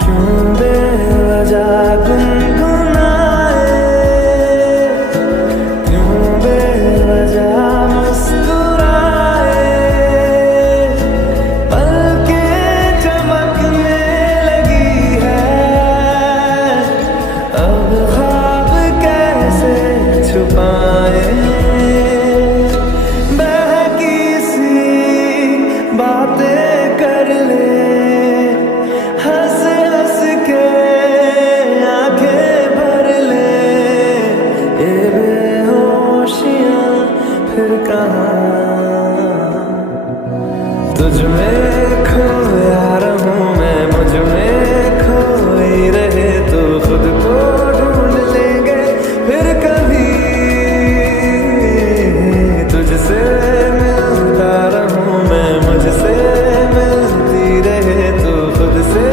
क्यों बेवजह गुनगुनाए, क्यों बेवजह मुस्कुराए, पलकें चमकने लगी है, अब ख्वाब कैसे छुपाए, बहकी सी बातें कर ले, फिर कहाँ तुझ में खोया रहूं मैं, मुझ में खोई रहे तो खुद को ढूंढ लेंगे फिर कभी, तुझसे मिलता रहूं मैं, मुझसे मिलती रहे तो खुद से